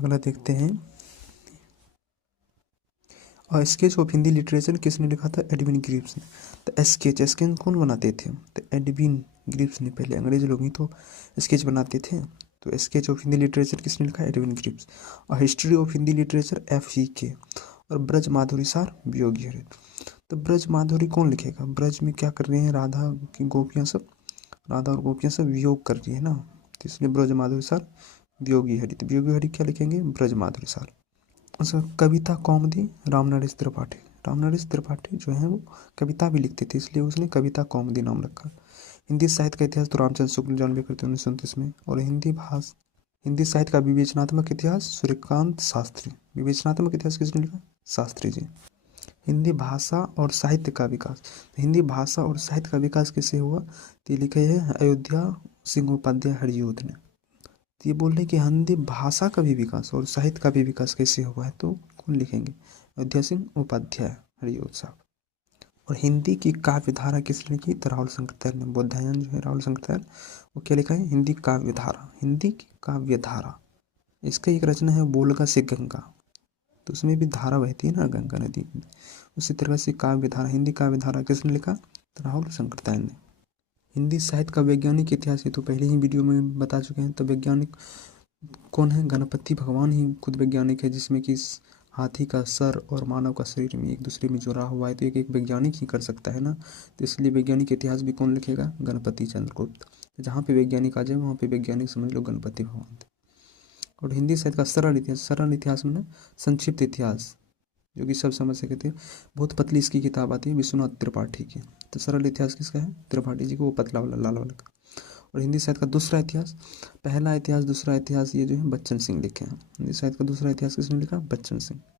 अगला देखते हैं, और स्केच ऑफ हिंदी लिटरेचर किसने लिखा था? एडविन ग्रीव्स ने। तो स्केच स्केच कौन बनाते थे? तो एडविन ग्रीव्स ने। पहले अंग्रेज लोग ही तो स्केच बनाते थे। तो स्केच ऑफ हिंदी लिटरेचर किसने लिखा? Edwin Greaves. और history of Hindi literature FCK। और ब्रज माधुरी सार वियोगी हरि। तो ब्रज माधुरी कौन लिखेगा? ब्रज में क्या कर रहे हैं? राधा की गोपियाँ सब, राधा और गोपियाँ सब वियोग कर रही है ना, तो इसलिए ब्रज माधुरी सार वियोगी हरि। तो वियोगी हरि क्या लिखेंगे? ब्रज माधुरी सार। उसका कविता कौमुदी रामनरेश त्रिपाठी। रामनरेश त्रिपाठी जो है वो कविता भी लिखते थे, इसलिए उसने कविता कौमुदी नाम रखा। हिंदी साहित्य का इतिहास तो रामचंद्र शुक्ल जानबे करते 1929 में। और हिंदी साहित्य का विवेचनात्मक इतिहास सूर्यकांत शास्त्री। विवेचनात्मक इतिहास किसने लिखा? शास्त्री जी। हिंदी भाषा और साहित्य का विकास। हिंदी भाषा और साहित्य का विकास किससे हुआ? तो ये लिखे है अयोध्या सिंह उपाध्याय हरियोध ने। तो ये बोल रहे कि हिंदी भाषा का भी विकास और साहित्य का भी विकास कैसे हुआ है, तो कौन लिखेंगे? अयोध्या सिंह उपाध्याय हरियोध साहब। और हिंदी की काव्य धारा किसने लिखी? तो राहुल शंकर ने। बौधायन जो है राहुल शंकर वो क्या लिखा है? हिंदी काव्य धारा। हिंदी की काव्य धारा, इसका एक रचना है बोलगा से गंगा, तो उसमें भी धारा बहती है ना, गंगा नदी। उसी तरह से काव्य धारा, हिंदी काव्य धारा किसने लिखा? तो राहुल शंकर ने। हिंदी साहित्य का वैज्ञानिक इतिहास ये तो पहले ही वीडियो में बता चुके हैं। तो वैज्ञानिक कौन है? गणपति भगवान ही खुद वैज्ञानिक है, जिसमें कि हाथी का सर और मानव का शरीर में एक दूसरे में जुड़ा हुआ है, तो एक वैज्ञानिक ही कर सकता है ना। तो इसलिए वैज्ञानिक इतिहास भी कौन लिखेगा? गणपति चंद्रगुप्त। तो जहाँ पे वैज्ञानिक आ जाए वहाँ पे वैज्ञानिक समझ लो गणपति भगवान थे। और हिंदी साहित्य का सरल इतिहास में संक्षिप्त इतिहास, जो कि सब समझ सके थे। बहुत पतली इसकी किताब आती है विश्वनाथ त्रिपाठी की। तो सरल इतिहास किसका है? त्रिपाठी जी को, वो पतला वाला लाल वाला का। और हिंदी साहित्य का दूसरा इतिहास, पहला इतिहास दूसरा इतिहास ये जो है बच्चन सिंह लिखे हैं। हिंदी साहित्य का दूसरा इतिहास किसने लिखा? बच्चन सिंह।